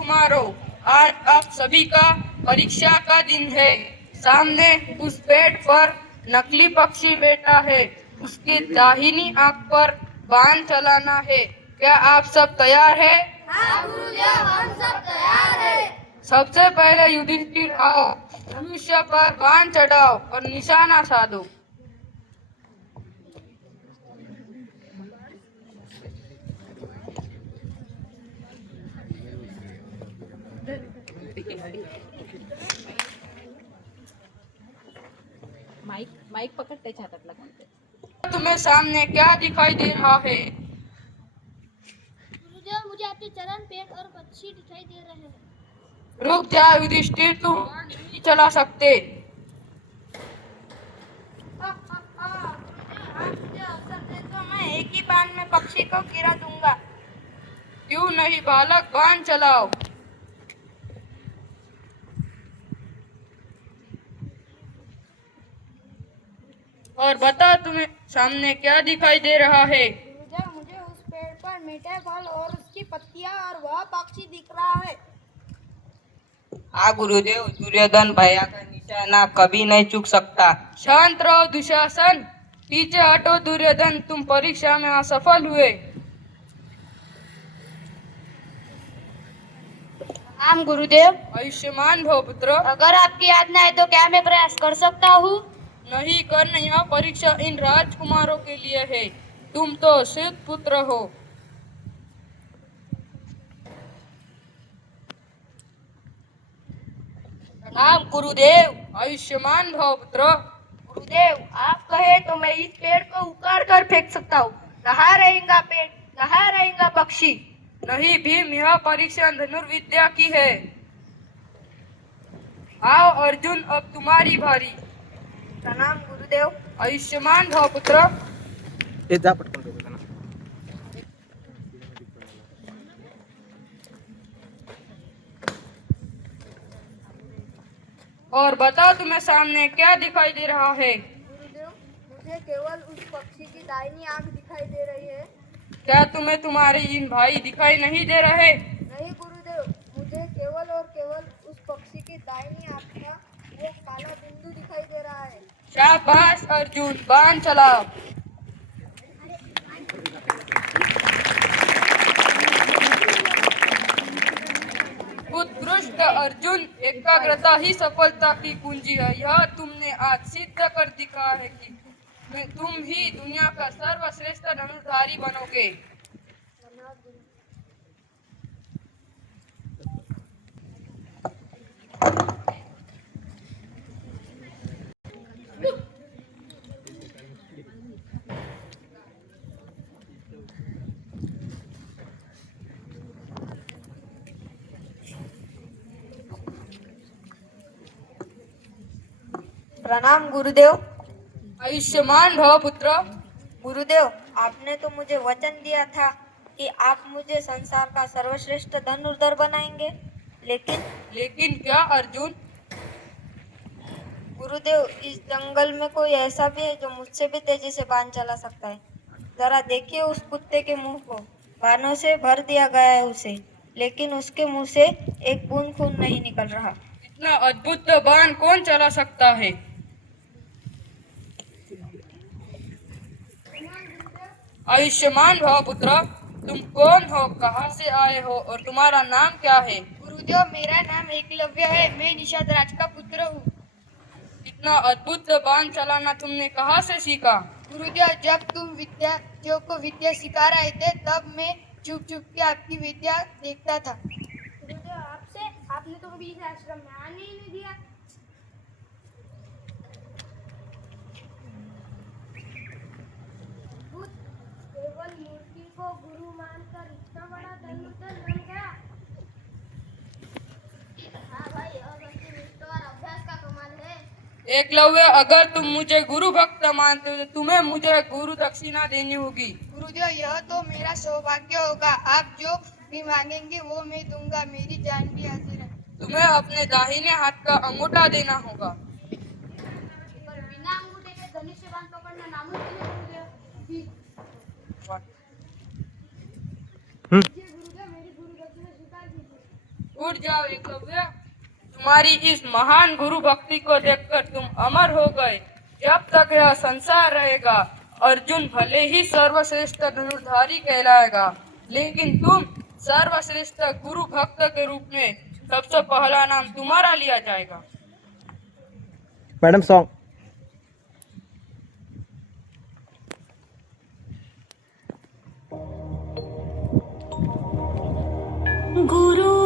कुमारों, आज आप सभी का परीक्षा का दिन है। सामने उस पेड़ पर नकली पक्षी बैठा है। उसकी दाहिनी आंख पर बाण चलाना है। क्या आप सब तैयार हैं? हाँ गुरुदेव, हम सब तैयार हैं। सबसे पहले युधिष्ठिर आओ, धनुष्य पर बाण चढ़ाओ और निशाना साधो। माइक माइक पकड़ त्याच्या हातातला कोणते तुम्हें सामने क्या दिखाई दे रहा है? गुरुदेव, मुझे आपके चरण, पेड़ और पक्षी दिखाई दे रहे हैं। रुक जा युधिष्ठिर, तुम बाण नहीं चला सकते। आप मुझे अवसर दे तो मैं एक ही बाण में पक्षी को गिरा दूंगा। क्यों नहीं बालक, बाण चलाओ। और बता तुम्हें सामने क्या दिखाई दे रहा है? गुरुदेव, मुझे उस पेड़ पर मीठे फल और उसकी पत्तियां और वह पक्षी दिख रहा है। हाँ गुरुदेव, दुर्योधन भैया का निशाना कभी नहीं चूक सकता। शांत रहो दुशासन, पीछे हटो दुर्योधन, तुम परीक्षा में असफल हुए। हम गुरुदेव, आयुष्मान भव पुत्र। अगर आपकी आज्ञा है तो क्या मैं प्रयास कर सकता हूँ? नहीं करना, यह परीक्षा इन राजकुमारों के लिए है। तुम तो सिद्ध पुत्र हो। प्रणाम गुरुदेव। आयुष्मान भव पुत्र। गुरुदेव, आप कहे तो मैं इस पेड़ को उखाड़ कर फेंक सकता हूँ। कहाँ रहेगा पेड़, कहाँ रहेगा पक्षी? नहीं भीम, यह परीक्षा धनुर्विद्या की है। आओ अर्जुन, अब तुम्हारी बारी। प्रणाम गुरुदेव। आयुष्मान भव पुत्र। और बताओ तुम्हें सामने क्या दिखाई दे रहा है? गुरुदेव, मुझे केवल उस पक्षी की दाहिनी आंख दिखाई दे रही है। क्या तुम्हें तुम्हारे इन भाई दिखाई नहीं दे रहे? नहीं गुरुदेव, मुझे केवल और केवल उस पक्षी की दाहिनी आंख का वो काला बिंदु दिखाई दे रहा है। शाबाश अर्जुन, बाण चलाओ। उत्कृष्ट अर्जुन, एकाग्रता ही सफलता की कुंजी है। यह तुमने आज सिद्ध कर दिखा है कि तुम ही दुनिया का सर्वश्रेष्ठ धनुर्धारी बनोगे। प्रणाम गुरुदेव। आयुष्मान भव पुत्र। गुरुदेव, आपने तो मुझे वचन दिया था कि आप मुझे संसार का सर्वश्रेष्ठ धनुर्धर बनाएंगे, लेकिन क्या अर्जुन? गुरुदेव, इस जंगल में कोई ऐसा भी है जो मुझसे भी तेजी से बाण चला सकता है? जरा देखिए उस कुत्ते के मुंह को, बाणों से भर दिया गया है उसे, लेकिन उसके मुंह से एक बूंद खून नहीं निकल रहा। इतना अद्भुत बाण कौन चला सकता है? आयुष्मान भव पुत्र। तुम कौन हो, कहाँ से आए हो और तुम्हारा नाम क्या है? गुरुदेव, मेरा नाम एकलव्य है। मैं निषाद राज का पुत्र हूँ। इतना अद्भुत बाण चलाना तुमने कहाँ से सीखा? गुरुदेव, जब तुम विद्यार्थियों को विद्या सिखा रहे थे तब मैं चुप चुप के आपकी विद्या देखता था। गुरुदेव, आपने तो कभी इस आश्रम में आने ही नहीं दिया। केवल मूर्ति को गुरु मानकर इतना बड़ा धनुर्धर बन गया। हाँ भाई, निष्ठा और अभ्यास का कमाल है। एकलव्य, अगर तुम मुझे गुरु भक्त मानते हो तो तुम्हें मुझे गुरु दक्षिणा देनी होगी। गुरुदेव, यह तो मेरा सौभाग्य होगा। आप जो भी मांगेंगे वो मैं दूंगा। मेरी जान भी हाजिर है। तुम्हें अपने दाहिने हाथ का अंगूठा देना होगा। पर बिना अंगूठे के धनुष्य बाण पकड़ना नामुमकिन है गुरुदेव। मुझे गुरुदेव मेरी गुरु दक्षिणा स्वीकार कीजिए। उठ जाओ एकलव्य, तुम्हारी इस महान गुरु भक्ति को देखकर तुम अमर हो गए। जब तक यह संसार रहेगा अर्जुन भले ही सर्वश्रेष्ठ धनुर्धारी कहलाएगा, लेकिन तुम सर्वश्रेष्ठ गुरु भक्त के रूप में सबसे पहला नाम तुम्हारा लिया जाएगा। Madam song. गुरु